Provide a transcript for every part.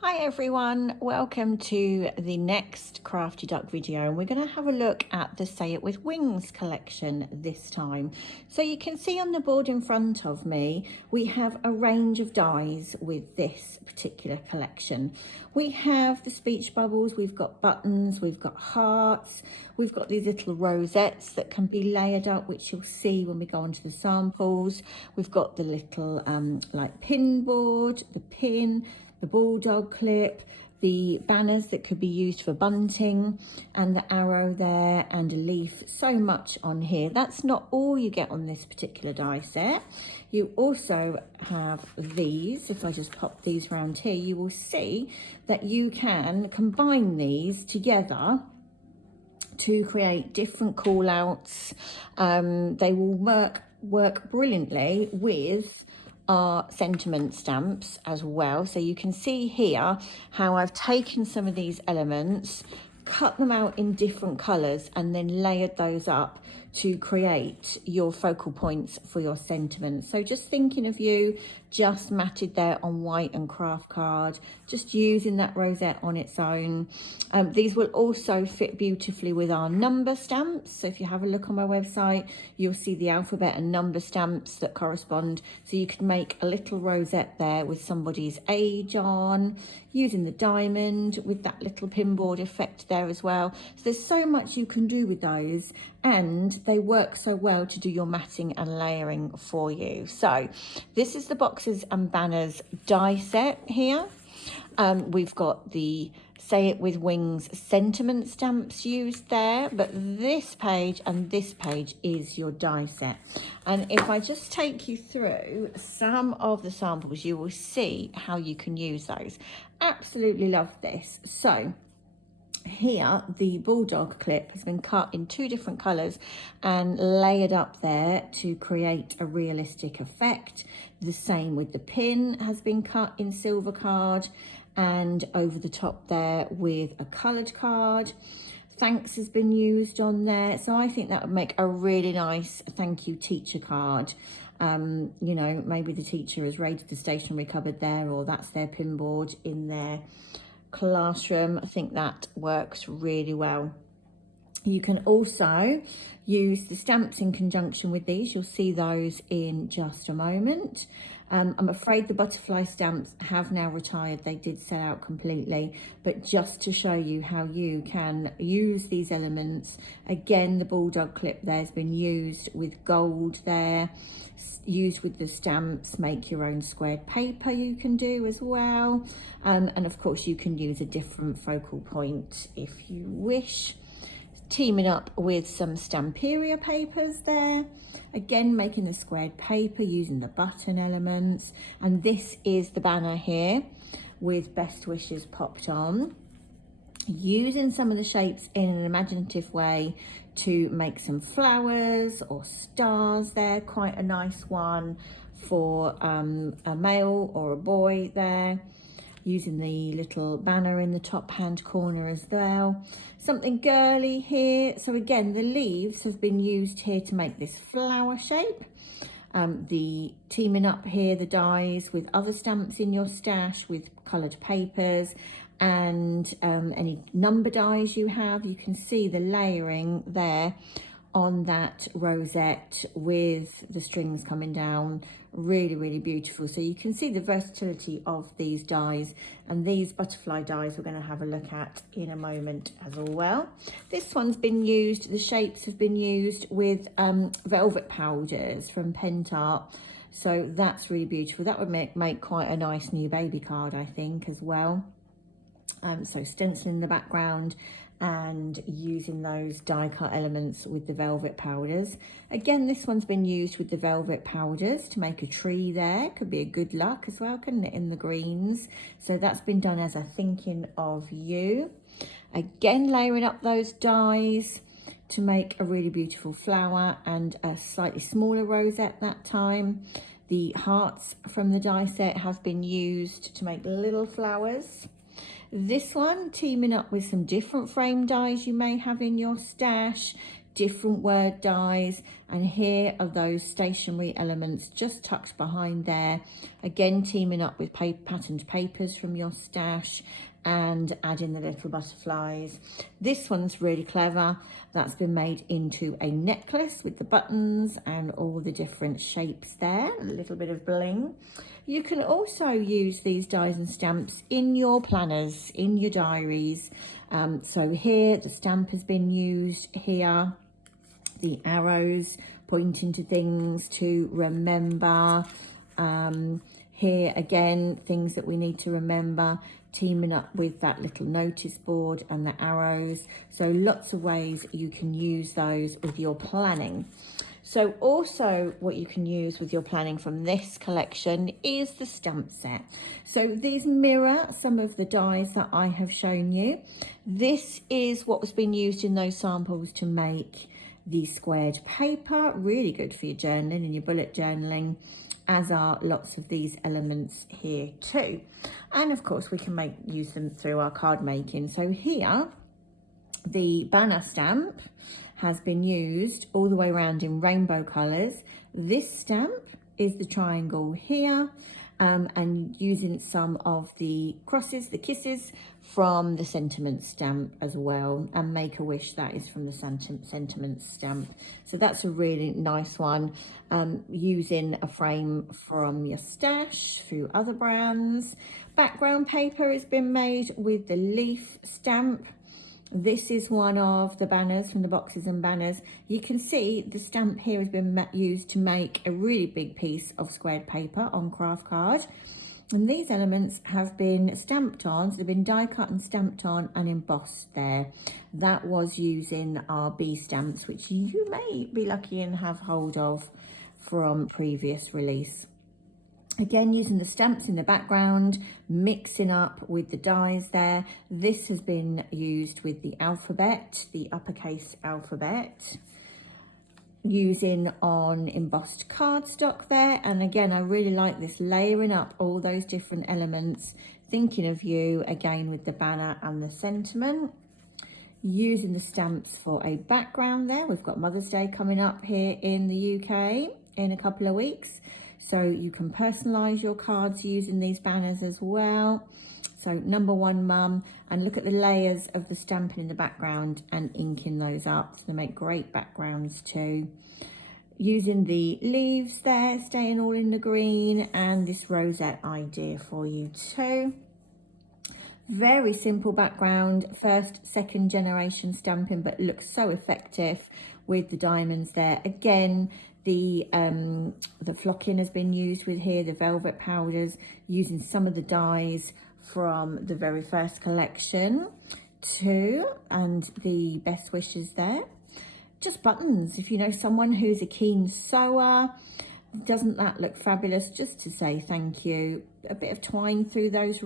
Hi everyone, welcome to the next Crafty Duck video, and we're going to have a look at the Say It With Wings collection this time. So you can see on the board in front of me we have a range of dies with this particular collection. We have the speech bubbles, we've got buttons, we've got hearts, we've got these little rosettes that can be layered up, which you'll see when we go onto the samples. We've got the little like pin board, the pin, the bulldog clip, the banners that could be used for bunting, and the arrow there, and a leaf. So much on here. That's not all you get on this particular die set. You also have these. If I just pop these around here, you will see that you can combine these together to create different call outs. They will work brilliantly with our sentiment stamps as well. So you can see here how I've taken some of these elements, cut them out in different colors, and then layered those up to create your focal points for your sentiment. So just thinking of you, just matted there on white and craft card, just using that rosette on its own. These will also fit beautifully with our number stamps. So if you have a look on my website, you'll see the alphabet and number stamps that correspond. So you could make a little rosette there with somebody's age on, using the diamond with that little pinboard effect there as well. So there's so much you can do with those, and they work so well to do your matting and layering for you. So this is the boxes and banners die set here. We've got the Say It With Wings sentiment stamps used there, but this page and this page is your die set. And if I just take you through some of the samples, you will see how you can use those. Absolutely love this. So here the bulldog clip has been cut in two different colors and layered up there to create a realistic effect. The same with the pin has been cut in silver card and over the top there with a colored card. Thanks has been used on there, so I think that would make a really nice thank you teacher card. You know, maybe the teacher has raided the stationery cupboard there, or that's their pin board in their classroom. I think that works really well. You can also use the stamps in conjunction with these. You'll see those in just a moment. I'm afraid the butterfly stamps have now retired. They did sell out completely, but just to show you how you can use these elements. Again, the bulldog clip there has been used with gold there, used with the stamps. Make your own squared paper you can do as well. And of course you can use a different focal point if you wish. Teaming up with some Stamperia papers there, again making the squared paper using the button elements, and this is the banner here with best wishes popped on, using some of the shapes in an imaginative way to make some flowers or stars there. Quite a nice one for a male or a boy there, using the little banner in the top hand corner as well. Something girly here. So again, the leaves have been used here to make this flower shape. The teaming up here, the dies with other stamps in your stash with coloured papers, and any number dies you have. You can see the layering there on that rosette with the strings coming down. Really, really beautiful. So you can see the versatility of these dies, and these butterfly dies we're going to have a look at in a moment as well. This one's been used, the shapes have been used with velvet powders from Pentart. So that's really beautiful. That would make quite a nice new baby card, I think, as well. So stenciling in the background and using those die cut elements with the velvet powders. Again, this one's been used with the velvet powders to make a tree there. Could be a good luck as well, couldn't it, in the greens? So that's been done as a thinking of you. Again, layering up those dies to make a really beautiful flower and a slightly smaller rosette that time. The hearts from the die set have been used to make little flowers. This one teaming up with some different frame dies you may have in your stash different word dies, and here are those stationery elements just tucked behind there, again teaming up with patterned papers from your stash and adding the little butterflies. This one's really clever. That's been made into a necklace with the buttons and all the different shapes there, a little bit of bling. You can also use these dies and stamps in your planners, in your diaries. So here the stamp has been used here, the arrows pointing to things to remember. Here again, things that we need to remember, teaming up with that little notice board and the arrows. So lots of ways you can use those with your planning. So also what you can use with your planning from this collection is the stamp set. So these mirror some of the dies that I have shown you. This is what was being used in those samples to make the squared paper, really good for your journaling and your bullet journaling, as are lots of these elements here too. And of course we can use them through our card making. So here the banner stamp has been used all the way around in rainbow colours. This stamp is the triangle here, and using some of the crosses, the kisses from the sentiment stamp as well, and Make a Wish, that is from the sentiment stamp. So that's a really nice one, using a frame from your stash through other brands. Background paper has been made with the leaf stamp. This is one of the banners from the Boxes and Banners. You can see the stamp here has been used to make a really big piece of squared paper on craft card. And these elements have been stamped on, so they've been die cut and stamped on and embossed there. That was using our B stamps, which you may be lucky and have hold of from previous release. Again, using the stamps in the background, mixing up with the dies there. This has been used with the alphabet, the uppercase alphabet, using on embossed cardstock there. And again, I really like this, layering up all those different elements, thinking of you, again with the banner and the sentiment. Using the stamps for a background there. We've got Mother's Day coming up here in the UK in a couple of weeks. So you can personalise your cards using these banners as well. So number one, Mum, and look at the layers of the stamping in the background and inking those up. So they make great backgrounds too. Using the leaves there, staying all in the green, and this rosette idea for you too. Very simple background, first, second generation stamping, but looks so effective with the diamonds there. Again, the flocking has been used with here, the velvet powders, using some of the dies from the very first collection too, and the best wishes there. Just buttons, if you know someone who's a keen sewer, doesn't that look fabulous? Just to say thank you. A bit of twine through those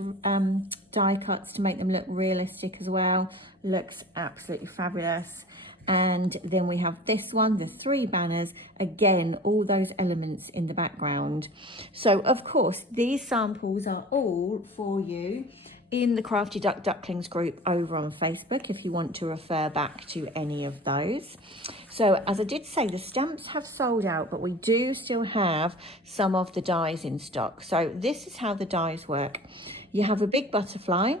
die cuts to make them look realistic as well. Looks absolutely fabulous. And then we have this one, the 3 banners, again, all those elements in the background. So of course, these samples are all for you in the Crafty Duck Ducklings group over on Facebook, if you want to refer back to any of those. So as I did say, the stamps have sold out, but we do still have some of the dies in stock. So this is how the dies work. You have a big butterfly.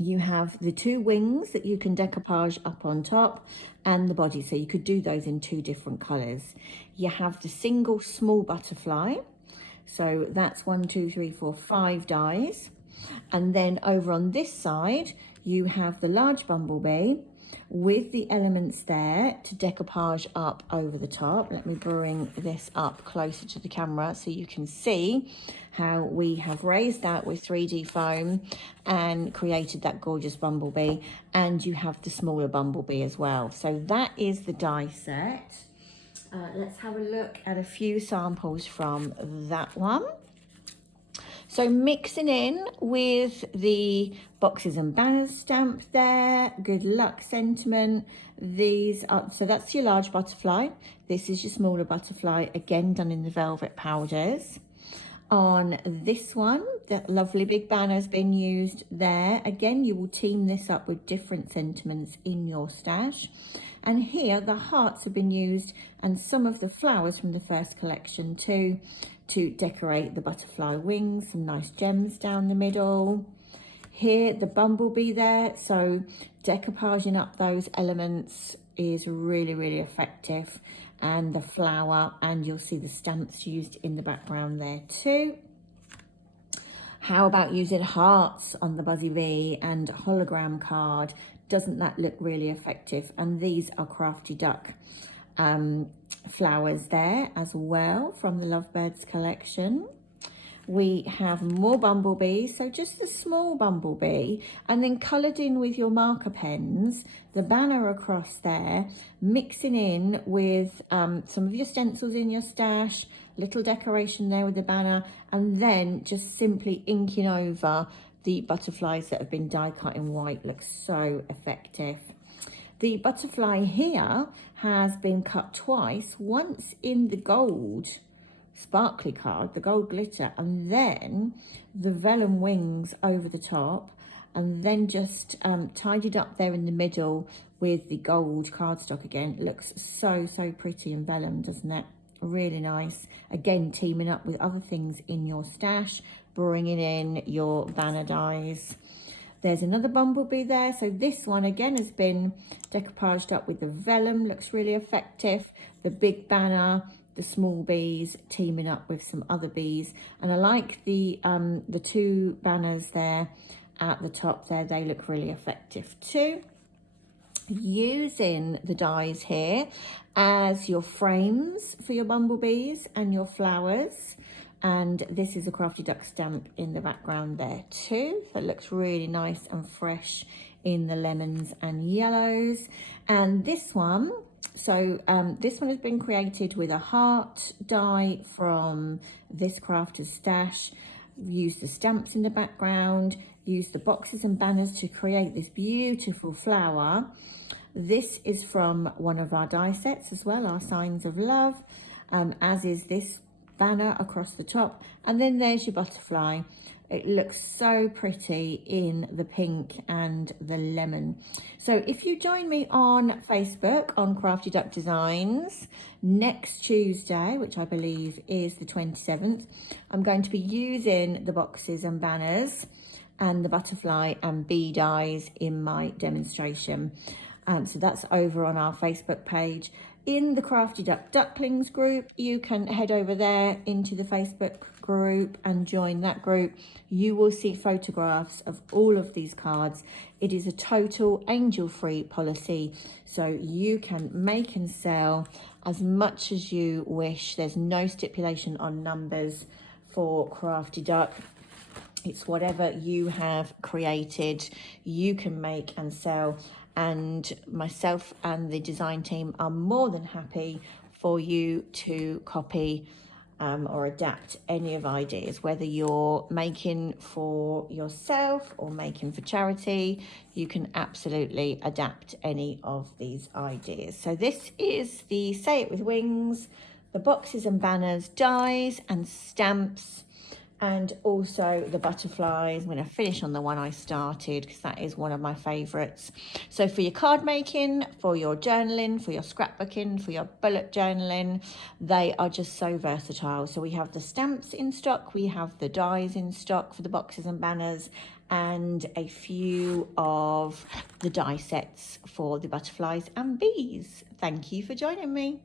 You have the 2 wings that you can decoupage up on top, and the body, so you could do those in 2 different colours. You have the single small butterfly, so that's 1, 2, 3, 4, 5 dies. And then over on this side you have the large bumblebee with the elements there to decoupage up over the top. Let me bring this up closer to the camera so you can see how we have raised that with 3D foam and created that gorgeous bumblebee. And you have the smaller bumblebee as well. So that is the die set. Let's have a look at a few samples from that one. So mixing in with the Boxes and Banners stamp there, good luck sentiment. These are, so that's your large butterfly. This is your smaller butterfly, again done in the velvet powders. On this one, that lovely big banner has been used there. Again, you will team this up with different sentiments in your stash. And here the hearts have been used and some of the flowers from the first collection too, to decorate the butterfly wings, some nice gems down the middle. Here, the bumblebee there, so decoupaging up those elements is really, really effective. And the flower, and you'll see the stamps used in the background there too. How about using hearts on the Buzzy Bee and hologram card? Doesn't that look really effective? And these are Crafty Duck flowers there as well from the Lovebirds collection. We have more bumblebees, so just a small bumblebee, and then coloured in with your marker pens, the banner across there, mixing in with some of your stencils in your stash, little decoration there with the banner, and then just simply inking over the butterflies that have been die cut in white. Looks so effective. The butterfly here has been cut twice, once in the gold sparkly card, the gold glitter, and then the vellum wings over the top, and then just tidied up there in the middle with the gold cardstock again. It looks so pretty and vellum, doesn't it? Really nice. Again, teaming up with other things in your stash, bringing in your banner dies. There's another bumblebee there. So this one again has been decoupaged up with the vellum, looks really effective. The big banner, the small bees teaming up with some other bees, and I like the two banners there at the top there. They look really effective too. Using the dies here as your frames for your bumblebees and your flowers, and this is a Crafty Duck stamp in the background there too, so it looks really nice and fresh in the lemons and yellows. And this one, so this one has been created with a heart die from this crafter's stash. Used the stamps in the background, used the boxes and banners to create this beautiful flower. This is from one of our die sets as well, our Signs of Love, as is this banner across the top. And then there's your butterfly. It looks so pretty in the pink and the lemon. So if you join me on Facebook on Crafty Duck Designs next Tuesday, which I believe is the 27th, I'm going to be using the boxes and banners and the butterfly and bee dies in my demonstration. So that's over on our Facebook page. In the Crafty Duck Ducklings group, you can head over there into the Facebook group and join that group. You will see photographs of all of these cards. It is a total angel-free policy, so you can make and sell as much as you wish. There's no stipulation on numbers for Crafty Duck. It's whatever you have created, you can make and sell. And myself and the design team are more than happy for you to copy or adapt any of ideas, whether you're making for yourself or making for charity. You can absolutely adapt any of these ideas. So this is the Say It With Wings, the boxes and banners, dies and stamps, and also the butterflies. I'm going to finish on the one I started because that is one of my favorites. So for your card making, for your journaling, for your scrapbooking, for your bullet journaling, they are just so versatile. So we have the stamps in stock, we have the dies in stock for the boxes and banners, and a few of the die sets for the butterflies and bees. Thank you for joining me.